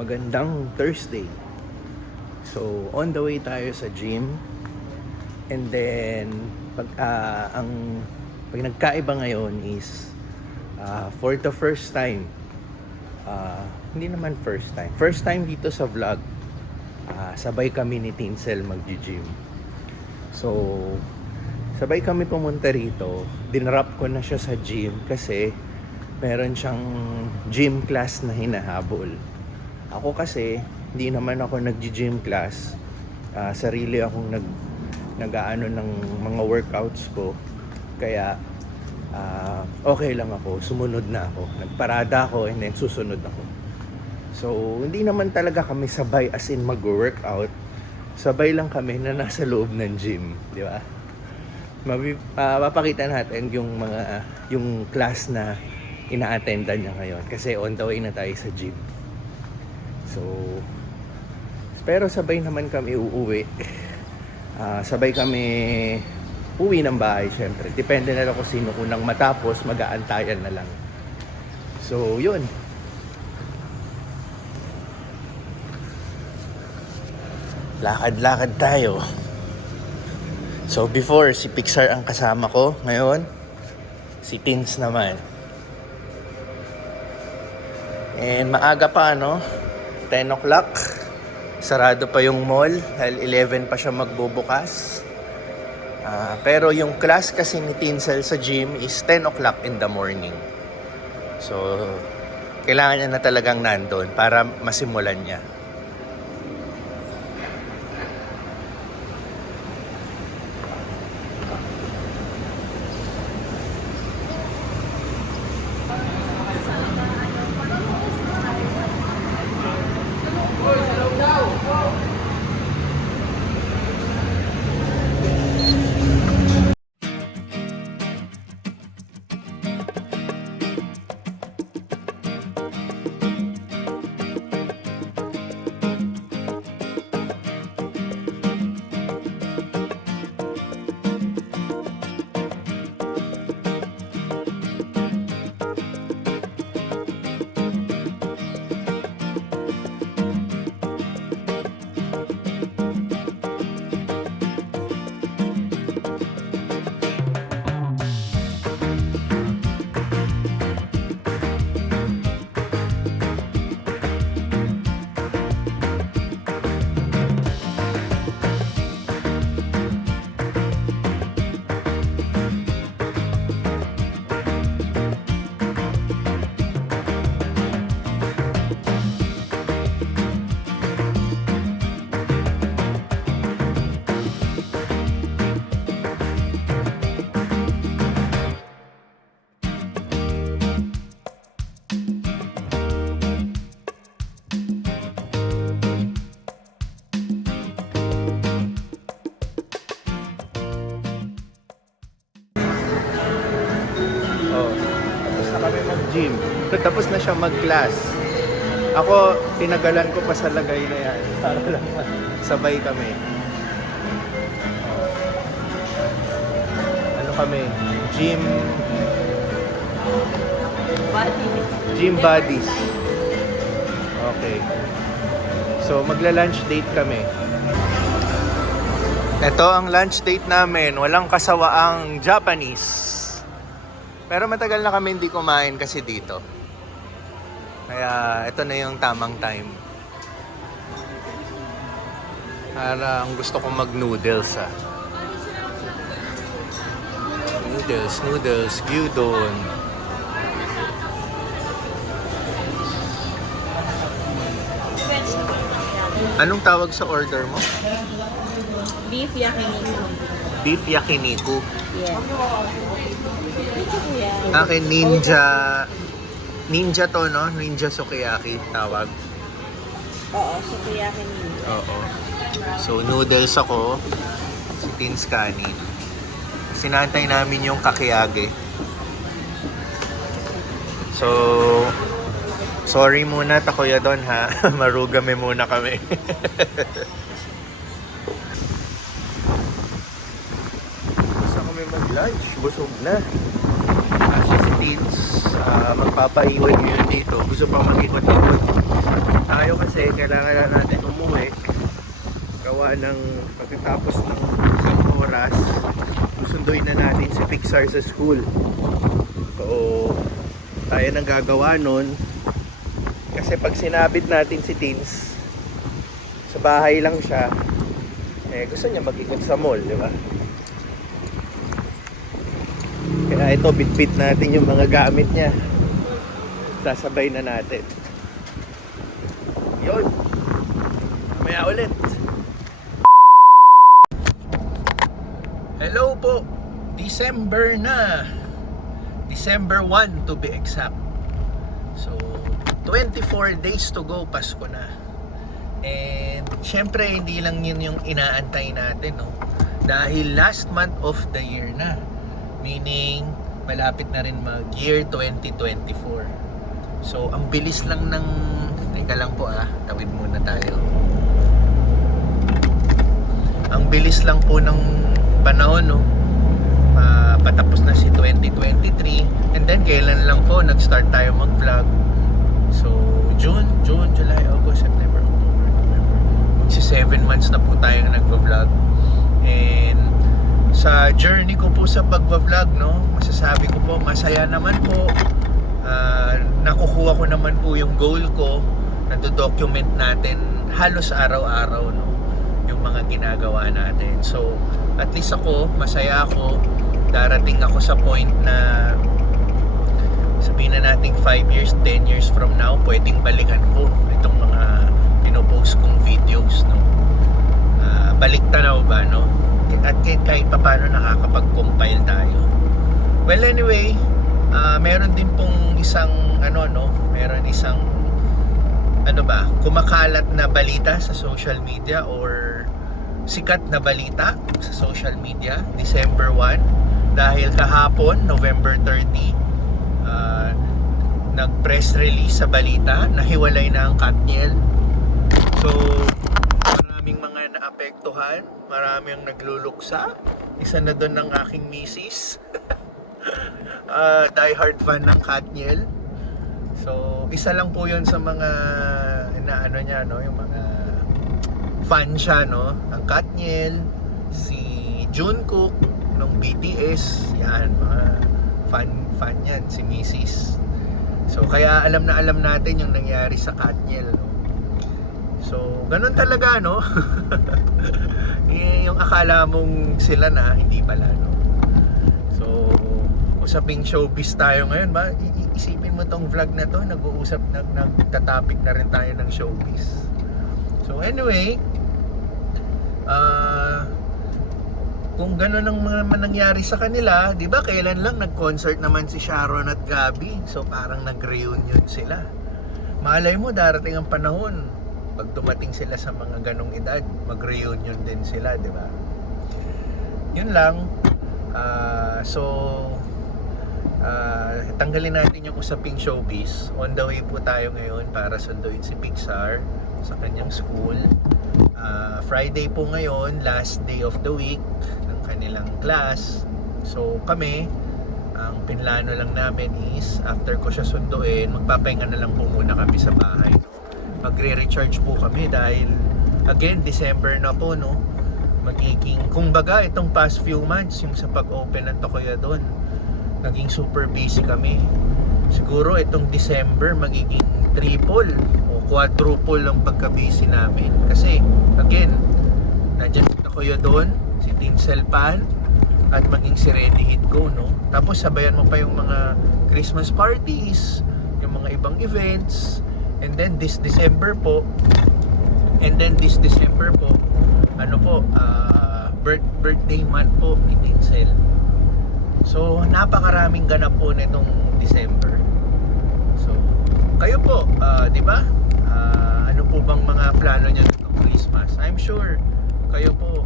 Magandang Thursday. So, on the way tayo sa gym. And then, pag nagkaiba ngayon is for the first time. Hindi naman first time. First time dito sa vlog. Sabay kami ni Tinsel mag-gym. So, sabay kami pumunta rito. Dinrap ko na siya sa gym kasi meron siyang gym class na hinahabol. Ako kasi, hindi naman ako nag-gym class. Sarili akong nag-aano ng mga workouts ko. Kaya, okay lang ako. Sumunod na ako. Nagparada ako and then susunod ako. So, hindi naman talaga kami sabay as in mag-workout. Sabay lang kami na nasa loob ng gym. Di ba? Mapapakita natin yung class na ina-attendan niya ngayon. Kasi on the way na tayo sa gym. So, pero sabay naman kami uuwi. Sabay kami uwi ng bahay, syempre. Depende na lang kung sino unang matapos, mag-aantayan na lang. So, yun. Lakad-lakad tayo. So, before, si Pixar ang kasama ko. Ngayon, si Tins naman. And maaga pa, no? 10 o'clock. Sarado pa yung mall dahil 11 pa siya magbubukas. Pero yung class kasi ni Tinsel sa gym is 10 o'clock in the morning. So, kailangan niya na talagang nandun para masimulan niya. Gym. Tapos na siya mag-class. Ako, tinagalan ko pa sa lagay na yan. Para lang sabay kami. Ano kami? Gym buddies. Okay. So, magla-lunch date kami. Ito ang lunch date namin. Walang kasawaang Japanese. Pero matagal na kami hindi kumain kasi dito. Kaya ito na yung tamang time. Parang gusto kong mag-noodles Noodles, gyudon. Anong tawag sa order mo? Beef yakiniku. Beef yakiniku. Yeah. Akin ninja to, no? Ninja sukiyaki tawag. Oo, sukiyaki ninja. Oo. So noodles ako, si Tins kanin. Sinantay namin yung kakiyage. So sorry muna takoya doon ha. Marugame muna kami. Gusto kami mag-lunch, busog na. Kasi si teens, magpapaiwan ngayon dito. Gusto pa mag-ikot-ikot. Tayo kasi kailangan na natin umuwi. Gawa ng pagkatapos ng isang oras, susunduin na natin si Pixar sa school. So, tayo nang gagawa nun. Kasi pag sinabit natin si teens, sa bahay lang siya, gusto niya mag-ikot sa mall, di ba? Kaya ito, bit-bit natin yung mga gamit niya. Sasabay na natin. Yun. Mamaya ulit. Hello po. December na. December 1 to be exact. So, 24 days to go, Pasko na. And syempre hindi lang yun yung inaantay natin, no? Dahil last month of the year na, meaning malapit na rin mag year 2024. So ang bilis lang ng, teka lang po tawid muna tayo. Ang bilis lang po ng panahon, no? Patapos na si 2023, and then kailan lang po nag-start tayo mag-vlog. So June, July, August, September, October, November. Magsi 7 months na po tayong nagvo-vlog. And sa journey ko po sa pagvo-vlog, no, masasabi ko po masaya naman po. Nakukuha ko naman po yung goal ko na do-document natin halos araw-araw, no, yung mga ginagawa natin. So at least ako, masaya ako. Darating ako sa point na sabihin na natin 5 years, 10 years from now, pwedeng balikan ko itong mga pinopost kong videos, no? Balik tanaw ba, no? At kahit paano nakakapag-compile tayo. Well, anyway, meron din pong isang meron isang kumakalat na balita sa social media, or sikat na balita sa social media, December 1, dahil kahapon, November 30, nag-press release sa balita, nahiwalay na ang Katniel. So, maraming mga naapektuhan, maraming nagluluksa. Isa na doon ng aking misis. Die hard fan ng Katniel. So, isa lang po 'yon sa mga niya, no, yung mga fan siya, no, ang Katniel, si Jungkook ng BTS, yan, mga fan yan, si Mrs. So, kaya alam natin yung nangyari sa Katniel, no? So, ganun talaga, no? Yung akala mong sila na, hindi pala, no? So, usaping showbiz tayo ngayon, ba? Isipin mo tong vlog na to, nag-uusap, nagtatopic na rin tayo ng showbiz. So, anyway, kung gano'n ang mga nangyari sa kanila, di ba, kailan lang nag-concert naman si Sharon at Gabby. So parang nag-reunion sila. Malay mo, darating ang panahon, pag dumating sila sa mga ganong edad, mag-reunion din sila, di ba? Yun lang. Tanggalin natin yung usaping showbiz. On the way po tayo ngayon para sunduin si Pixar sa kanyang school. Friday po ngayon, last day of the week ng kanilang class. So kami, ang pinlano lang namin is after ko siya sunduin, magpapahinga na lang po muna kami sa bahay. Magre-recharge po kami dahil again, December na po, no? Magiging, kumbaga itong past few months, yung sa pag-open ng Tokyo-don, naging super busy kami. Siguro itong December magiging triple o quadruple ang pagka-busy namin. Kasi again, nandiyan ako doon, si Team Selpan, at maging si Ready Hit Go, no? Tapos sabayan mo pa yung mga Christmas parties, yung mga ibang events, and then this December po, birthday month po ni Tinsel. So, napakaraming ganap po nitong December. So, kayo po, di ba? Ano po bang mga plano niyo nitong Christmas? I'm sure kayo po,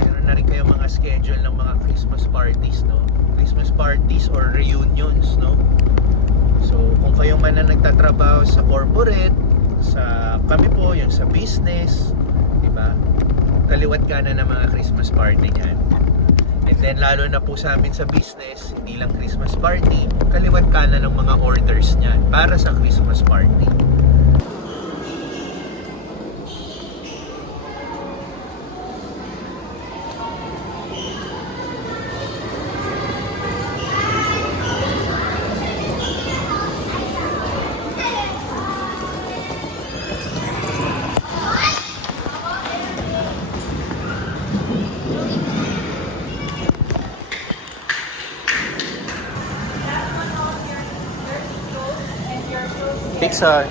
meron na rin kayo mga schedule ng mga Christmas parties, no? Christmas parties or reunions, no? So, kung kayo man na nagtatrabaho sa corporate, kami po, yung sa business, di ba? Kaliwat ka na ng mga Christmas party niyan. And then lalo na po sa amin sa business, hindi lang Christmas party, kaliwat kanan ng mga orders niyan para sa Christmas party. Pixar.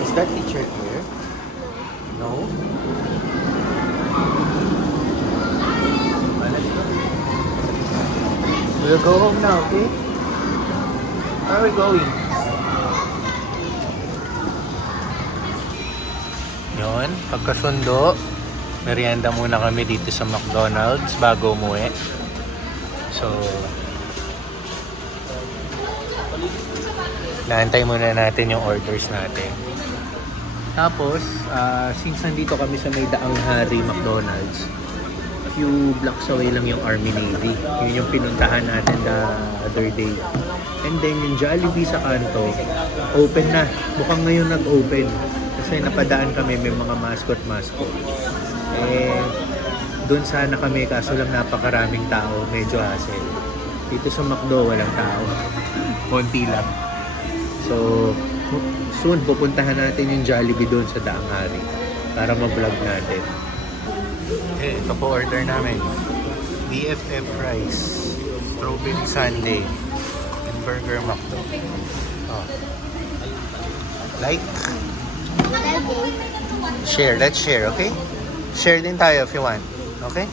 Is that teacher here? No? We'll go home now, okay? Where are we going? Yun, pagkasundo, merienda muna kami dito sa McDonald's bago umuwi. So, naantay muna natin yung orders natin. Tapos, since nandito kami sa may Daang Hari McDonald's, few blocks away lang yung Army Navy. Yun yung pinuntahan natin the other day. And then yung Jollibee sa kanto, open na. Mukhang ngayon nag-open. Kasi napadaan kami, may mga mascot. Eh, doon sana kami, kaso lang napakaraming tao. Medyo hassle. Dito sa McDo, walang tao. Konti lang. So, soon pupuntahan natin yung Jollibee doon sa Daang Hari para ma-vlog natin. Okay, ito po order namin. BFF rice, strawberry sundae, and burger McDo. Oh. Like? Share, let's share, okay? Share din tayo if you want, okay?